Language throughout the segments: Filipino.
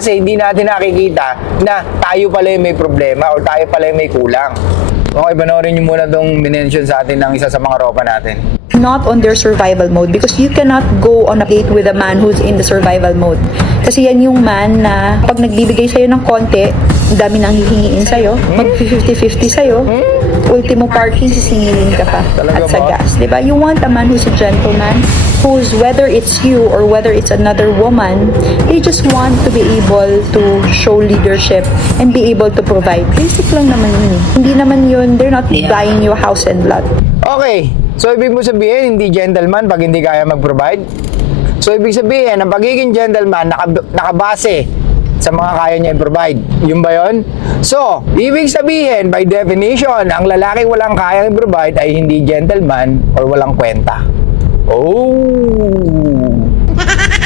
Kasi hindi natin nakikita na tayo pala yung may problema or tayo pala yung may kulang. Okay, panoorin nyo muna itong minention sa atin ng isa sa mga ropa natin. Not on their survival mode because you cannot go on a date with a man who's in the survival mode. Kasi yan yung man na pag nagbibigay sa'yo ng konti, ang dami nang hihingiin sa'yo, mag-50-50 sa'yo, ultimo parking, sisingilin ka pa Talaga at sa ba? gas. Diba? You want a man who's a gentleman, who's, whether it's you or whether it's another woman, they just want to be able to show leadership and be able to provide. Basic lang naman yun eh. Hindi naman yun, they're not buying you a house and lot. Okay, so ibig mo sabihin, hindi gentleman pag hindi kaya mag-provide? So ibig sabihin, ang pagiging gentleman nakabase sa mga kaya niya i-provide. Yun ba yun? So, ibig sabihin, by definition, ang lalaki walang kayang i-provide ay hindi gentleman or walang kwenta. Oh!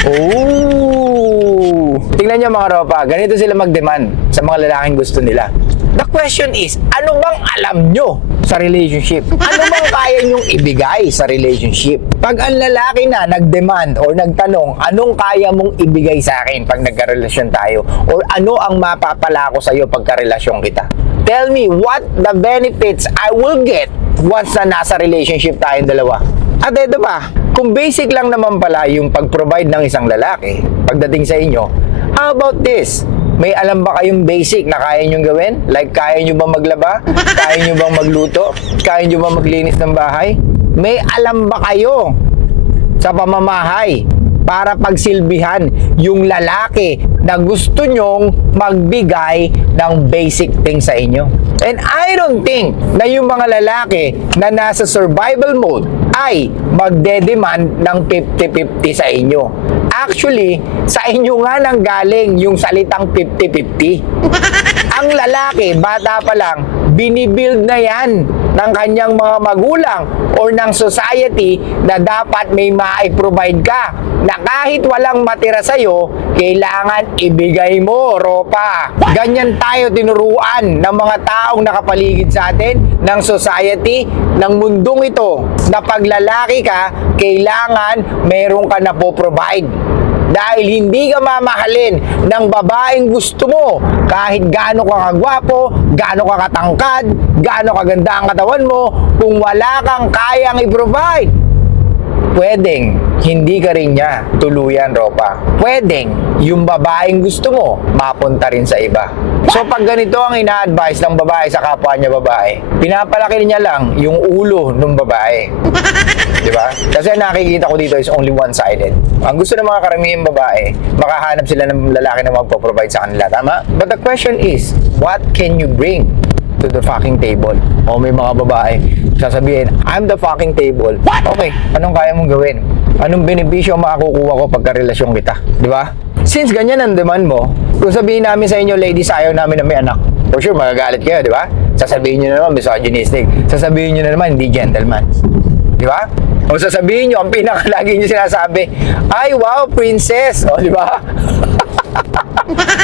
Oh! Tingnan niyo mga ropa, ganito sila mag-demand sa mga lalaking gusto nila. The question is, ano bang alam nyo sa relationship? Ano bang kaya nyong ibigay sa relationship? Pag ang lalaki na nag-demand or nagtanong, anong kaya mong ibigay sa akin pag nagkarelasyon tayo? Or ano ang mapapala ko sa'yo pagkarelasyon kita? Tell me what the benefits I will get once na nasa relationship tayong dalawa. At ito pa, kung basic lang naman pala yung pag-provide ng isang lalaki pagdating sa inyo, how about this? May alam ba kayong basic na kaya nyong gawin? Like, kaya nyo bang maglaba? Kaya nyo bang magluto? Kaya nyo bang maglinis ng bahay? May alam ba kayo sa pamamahay para pagsilbihan yung lalaki na gusto nyong magbigay ng basic things sa inyo? And I don't think na yung mga lalaki na nasa survival mode ay magde-demand ng 50-50 sa inyo. Actually, sa inyo nga nang galing yung salitang 50-50. Ang lalaki, bata pa lang, binibuild na yan ng kanyang mga magulang or ng society na dapat may ma-provide ka. Na kahit walang matira sa'yo, kailangan ibigay mo, ropa. Ganyan tayo tinuruan ng mga taong nakapaligid sa atin, ng society, ng mundong ito, na pag lalaki ka, kailangan meron ka na po-provide. Dahil hindi ka mamahalin ng babaeng gusto mo kahit gaano ka kagwapo, gaano ka katangkad, gaano kaganda ang katawan mo, kung wala kang kayang i-provide. Pwedeng hindi ka rin niya tuluyan, ropa. Pwedeng yung babaeng gusto mo mapunta rin sa iba. So pag ganito ang ina-advise ng babae sa kapwa niya babae, pinapalaki niya lang yung ulo ng babae. Di ba? Kasi nakikita ko dito is only one-sided. Ang gusto ng mga karamihang babae, makahanap sila ng lalaki na magpo-provide sa kanila. Tama? But the question is, what can you bring to the fucking table? O may mga babae, sasabihin, I'm the fucking table. Okay, anong kaya mong gawin? Anong benepisyo makukuha ko pagka-relasyon kita? Di ba? Since ganyan ang demand mo, kung sabihin namin sa inyo, ladies, ayaw namin na may anak, for sure, magagalit kayo, di ba? Sasabihin nyo na naman, misogynistic. Sasabihin nyo na naman, hindi gentleman. Di ba? O sasabihin nyo, ang pinakalagi nyo sinasabi, ay, wow, princess. O, di ba?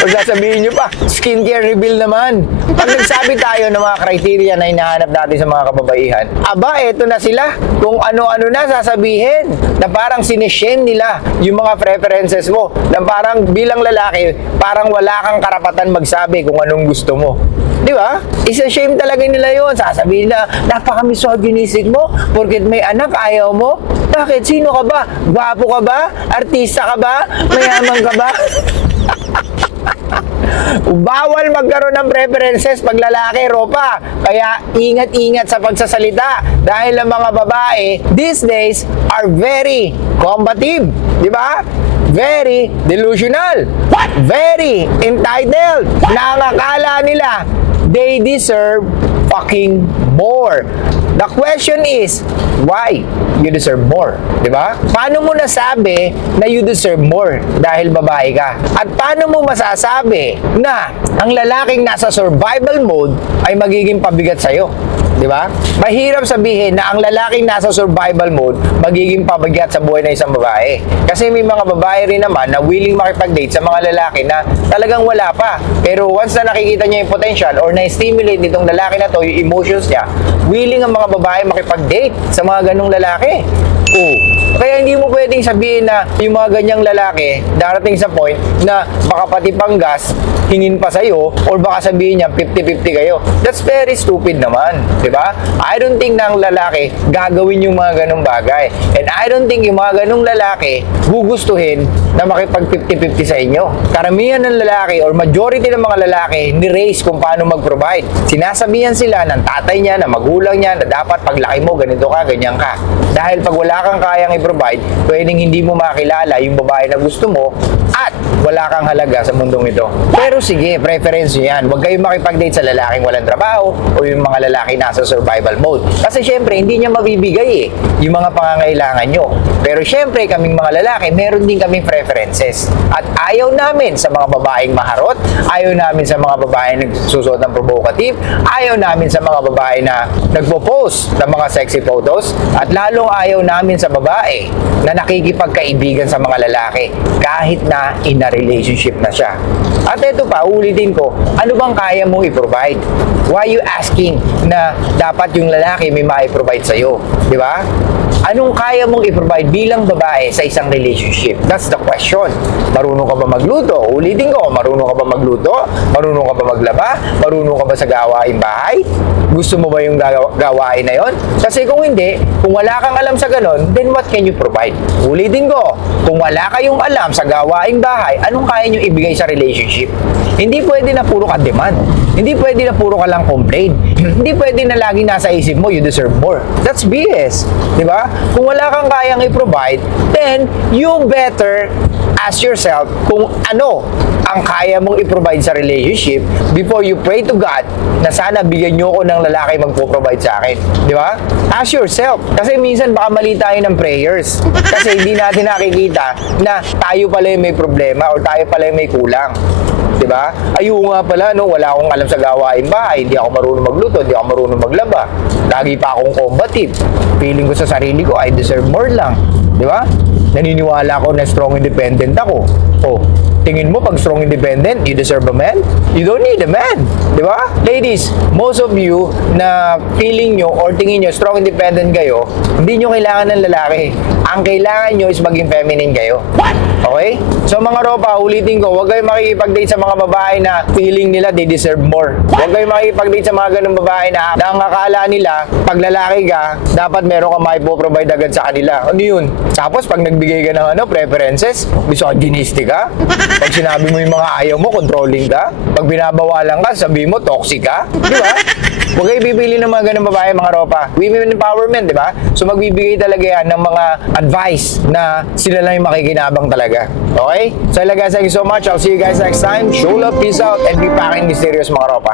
O sasabihin nyo pa, skincare reveal naman. Pag nagsabi tayo ng mga criteria na hinahanap natin sa mga kababaihan, aba, eto na sila. Kung ano-ano na sasabihin, na parang sinishame nila yung mga preferences mo. Na parang bilang lalaki, parang wala kang karapatan magsabi kung anong gusto mo. Di ba? Isa-shame talaga nila yon. Sasabihin na, napaka-misogynistic mo, porket may anak, ayaw mo. Bakit? Sino ka ba? Gwapo ka ba? Artista ka ba? Mayaman ka ba? Bawal magkaroon ng preferences pag lalaki, ropa. Kaya ingat-ingat sa pagsasalita dahil ang mga babae these days are very combative, di ba? Very delusional. Very entitled. Nakakala nila they deserve fucking more. The question is, why you deserve more? Diba? Paano mo nasabi na you deserve more dahil babae ka? At paano mo masasabi na ang lalaking nasa survival mode ay magiging pabigat sa'yo? Diba? Mahirap sabihin na ang lalaking nasa survival mode magiging pabigat sa buhay ng isang babae. Kasi may mga babae rin naman na willing makipag-date sa mga lalaki na talagang wala pa. Pero once na nakikita niya yung potential or na-stimulate nitong lalaki na to, yung emotions niya, willing ang mga babae makipag-date sa mga ganong lalaki. Oh, Kaya hindi mo pwedeng sabihin na yung mga ganyang lalaki darating sa point na baka pati panggas hingin pa sa'yo or baka sabihin niya 50-50 kayo. That's very stupid naman, di ba? I don't think na ang lalaki gagawin yung mga ganong bagay. And I don't think yung mga ganong lalaki gugustuhin na makipag 50-50 sa inyo. Karamihan ng lalaki or majority ng mga lalaki ni-raise kung paano mag-provide. Sinasabihan sila ng tatay niya, ng magulang niya na dapat paglaki mo, ganito ka, ganyan ka. Dahil pag wala kang kayang i-provide, pwedeng hindi mo makilala yung babae na gusto mo at wala kang halaga sa mundong ito. Pero sige, preference nyo yan. Huwag kayong makipag-date sa lalaking walang trabaho o yung mga lalaki nasa survival mode. Kasi syempre, hindi niya mabibigay yung mga pangangailangan nyo. Pero syempre, kaming mga lalaki, meron din kaming preferences. At ayaw namin sa mga babaeng maharot, ayaw namin sa mga babaeng nagsusuot ng provocative, ayaw namin sa mga babae na nagpo-post ng mga sexy photos, at lalong ayaw namin sa babae na nakikipagkaibigan sa mga lalaki kahit na in a relationship na siya. At ito pa, ulitin ko, ano bang kaya mong i-provide? Why you asking na dapat yung lalaki may ma-provide sa'yo? Di ba? Anong kaya mong i-provide bilang babae sa isang relationship? That's the question. Marunong ka ba magluto? Ulitin ko, marunong ka ba magluto? Marunong ka ba maglaba? Marunong ka ba sa gawaing bahay? Gusto mo ba yung gawain na yon? Kasi kung hindi, kung wala kang alam sa ganon, then what can you provide? Ulitin ko, kung wala kayong alam sa gawaing bahay, anong kaya nyo ibigay sa relationship? Hindi pwede na puro ka demand. Hindi pwede na puro ka lang complain. Hindi pwede na lagi nasa isip mo, you deserve more. That's BS. Di ba? Kung wala kang kayang i-provide, then you better ask yourself kung ano ang kaya mong i-provide sa relationship before you pray to God na sana bigyan nyo ko ng lalaki magpo-provide sa akin. Di ba? Ask yourself. Kasi minsan baka mali tayo ng prayers. Kasi hindi natin nakikita na tayo pala yung may problema or tayo pala yung may kulang. Diba? Ayun nga pala, no, wala akong alam sa gawain bahay, hindi ako marunong magluto, hindi ako marunong maglaba. Lagi pa akong combative. Feeling ko sa sarili ko, I deserve more lang. Diba? Naniniwala ako na strong independent ako. Oh, tingin mo pag strong independent, you deserve a man? You don't need a man. Diba? Ladies, most of you na feeling nyo or tingin nyo strong independent kayo, hindi nyo kailangan ng lalaki. Ang kailangan nyo is maging feminine kayo. What? Okay? So mga ropa, ulitin ko, huwag kayong makikipag-date sa mga babae na feeling nila they deserve more. Huwag kayong makikipag-date sa mga ganung babae na ang akala nila, pag lalaki ka, dapat meron kang maipoprovide agad sa kanila. Ano yun? Tapos pag nagbigay ka ng preferences, misogynistic ka. Pag sinabi mo yung mga ayaw mo, controlling ka. Pag binabawalan ka, sabi mo, toxic ka. Di ba? Huwag kayo bibili ng mga ganung babae, mga ropa. Women empowerment, di ba? So magbibigay talaga yan ng mga advice na sila lang yung makikinabang talaga. Okay? So guys, thank you so much. I'll see you guys next time. Show love, peace out, and be packing mysterious, mga ropa.